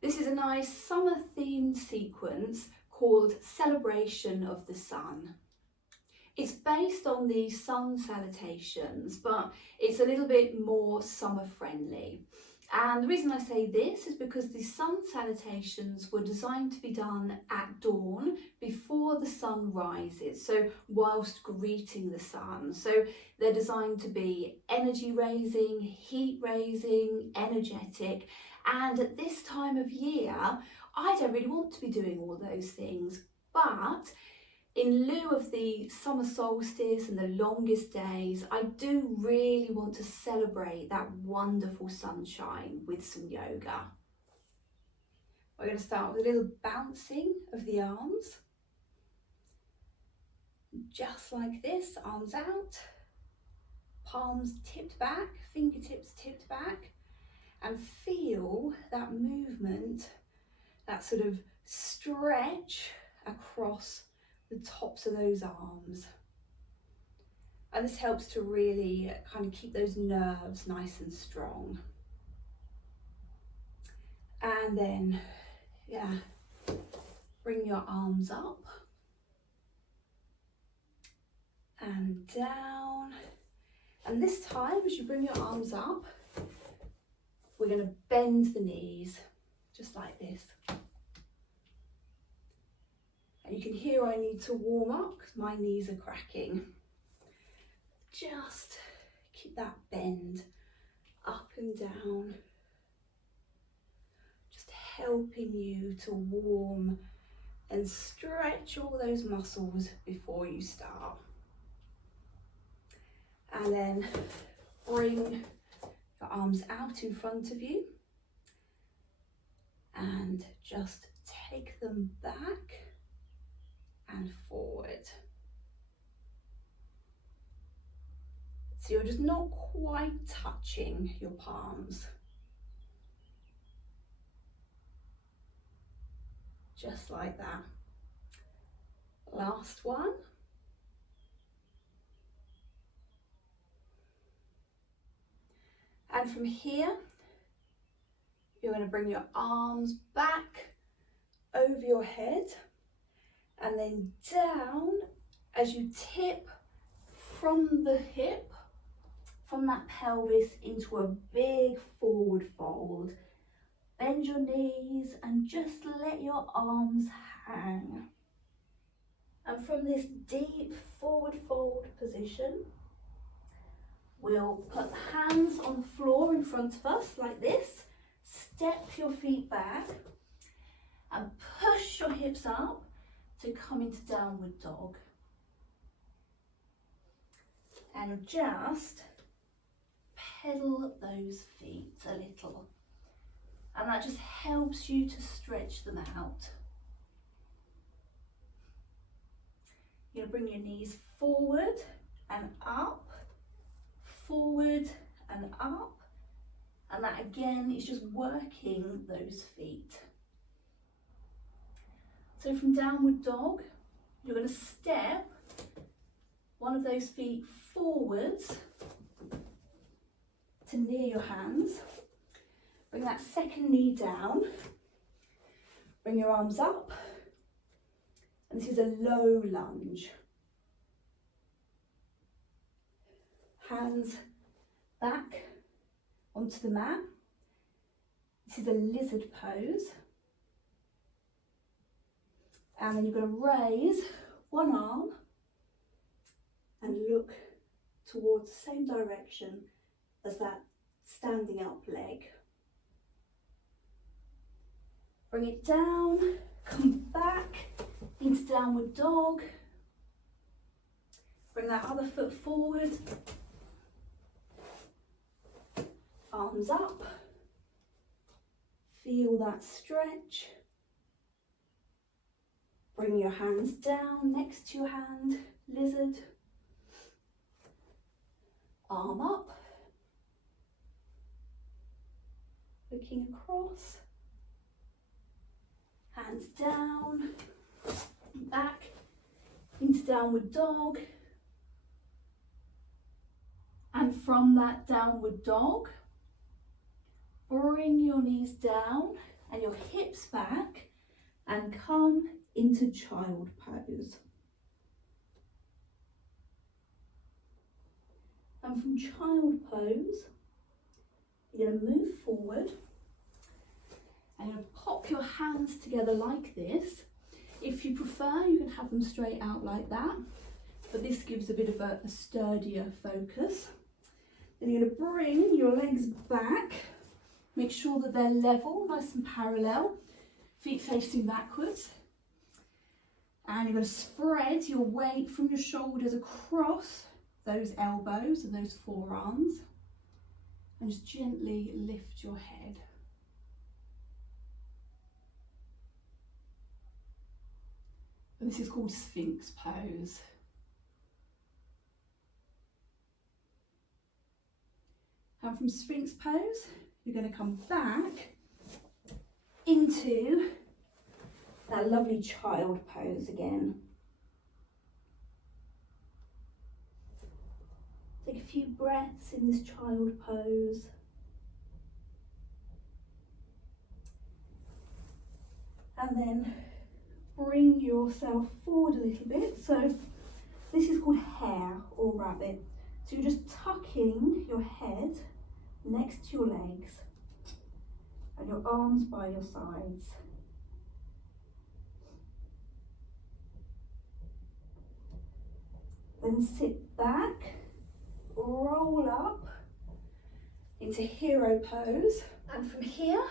This is a nice summer themed sequence called Celebration of the Sun. It's based on the Sun Salutations, but it's a little bit more summer friendly. And the reason I say this is because the Sun Salutations were designed to be done at dawn before the sun rises, so whilst greeting the sun. So they're designed to be energy raising, heat raising, energetic. And at this time of year, I don't really want to be doing all those things, but in lieu of the summer solstice and the longest days, I do really want to celebrate that wonderful sunshine with some yoga. We're going to start with a little bouncing of the arms. Just like this, arms out, palms tipped back, fingertips tipped back, and feel that movement, that sort of stretch across the tops of those arms. And this helps to really kind of keep those nerves nice and strong. And then, bring your arms up and down. And this time, as you bring your arms up, we're going to bend the knees, just like this. And you can hear I need to warm up because my knees are cracking. Just keep that bend up and down. Just helping you to warm and stretch all those muscles before you start. And then bring your arms out in front of you and just take them back and forward. So you're just not quite touching your palms. Just like that. Last one. And from here, you're going to bring your arms back over your head and then down as you tip from the hip, from that pelvis into a big forward fold. Bend your knees and just let your arms hang. And from this deep forward fold position, we'll put hands on the floor in front of us like this. Step your feet back and push your hips up to come into downward dog. And just pedal those feet a little. And that just helps you to stretch them out. You're going to bring your knees forward and up, forward and up. And that again is just working those feet. So from downward dog, you're going to step one of those feet forwards to near your hands. Bring that second knee down. Bring your arms up. And this is a low lunge. Hands back onto the mat. This is a lizard pose. And then you're going to raise one arm and look towards the same direction as that standing up leg. Bring it down, come back into downward dog. Bring that other foot forward. Arms up. Feel that stretch. Bring your hands down next to your hand, lizard. Arm up. Looking across. Hands down, back into downward dog. And from that downward dog, bring your knees down and your hips back and come into child pose. And from child pose, you're going to move forward and you're going to pop your hands together like this. If you prefer, you can have them straight out like that, but this gives a bit of a sturdier focus. Then you're going to bring your legs back, make sure that they're level, nice and parallel, feet facing backwards. And you're going to spread your weight from your shoulders across those elbows and those forearms, and just gently lift your head. And this is called Sphinx pose. And from Sphinx pose, you're going to come back into that lovely child pose again. Take a few breaths in this child pose. And then bring yourself forward a little bit. So this is called hare or rabbit. So you're just tucking your head next to your legs and your arms by your sides. Then sit back, roll up into hero pose, and from here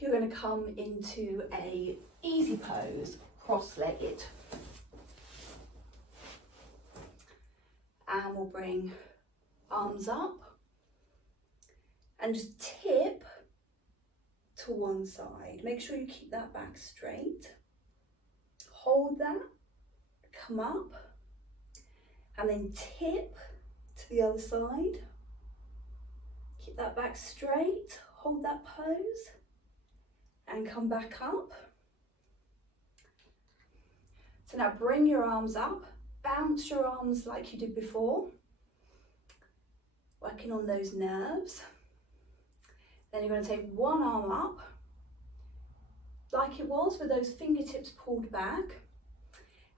you're going to come into a easy pose, cross-legged. And we'll bring arms up and just tip to one side. Make sure you keep that back straight. Hold that, come up, and then tip to the other side. Keep that back straight, hold that pose, and come back up. So now bring your arms up, bounce your arms like you did before, working on those nerves. Then you're going to take one arm up, like it was with those fingertips pulled back,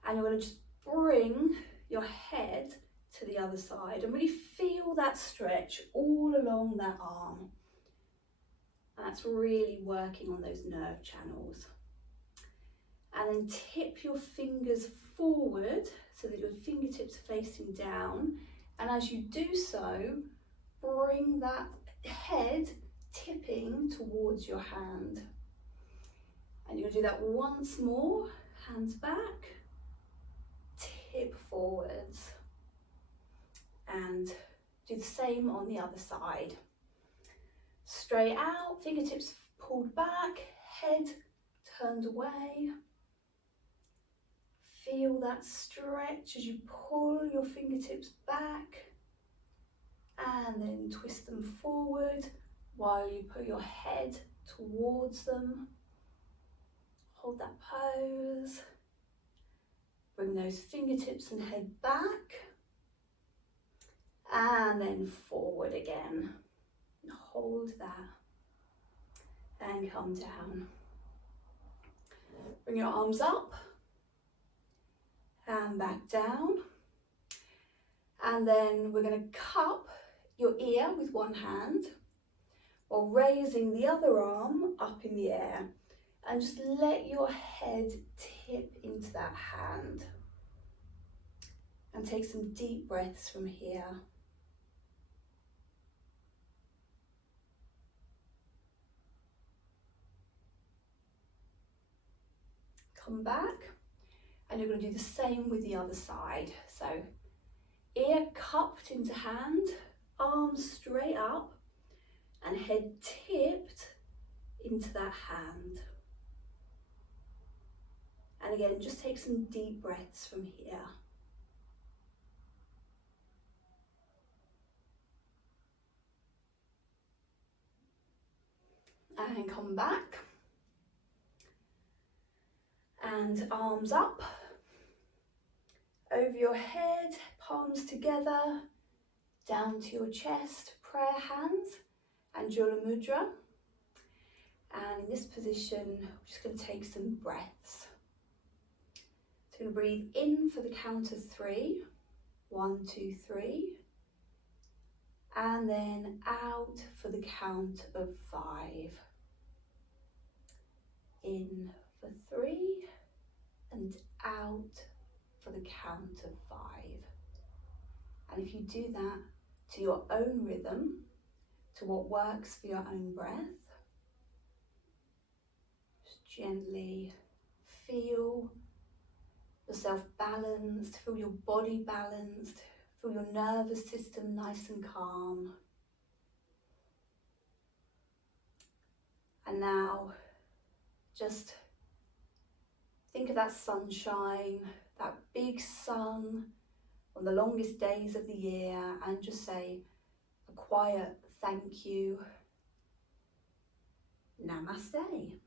and you're going to just bring your head to the other side and really feel that stretch all along that arm. And that's really working on those nerve channels. And then tip your fingers forward so that your fingertips are facing down. And as you do so, bring that head tipping towards your hand. And you're going to do that once more, hands back, tip forwards. And do the same on the other side. Straight out, fingertips pulled back, head turned away. Feel that stretch as you pull your fingertips back and then twist them forward while you put your head towards them. Hold that pose. Bring those fingertips and head back. And then forward again. And hold that. And come down. Bring your arms up. And back down. And then we're going to cup your ear with one hand while raising the other arm up in the air. And just let your head tip into that hand. And take some deep breaths from here. Come back. And you're going to do the same with the other side. So ear cupped into hand, arms straight up, and head tipped into that hand. And again, just take some deep breaths from here. And come back. And arms up. Over your head, palms together, down to your chest, prayer hands, and Jula Mudra. And in this position, we're just going to take some breaths. So we're going to breathe in for the count of 3. 1, 2, 3. And then out for the count of 5. In for 3 and out for the count of 5. And if you do that to your own rhythm, to what works for your own breath, just gently feel yourself balanced, feel your body balanced, feel your nervous system nice and calm. And now just think of that sunshine, that big sun on the longest days of the year, and just say a quiet thank you. Namaste.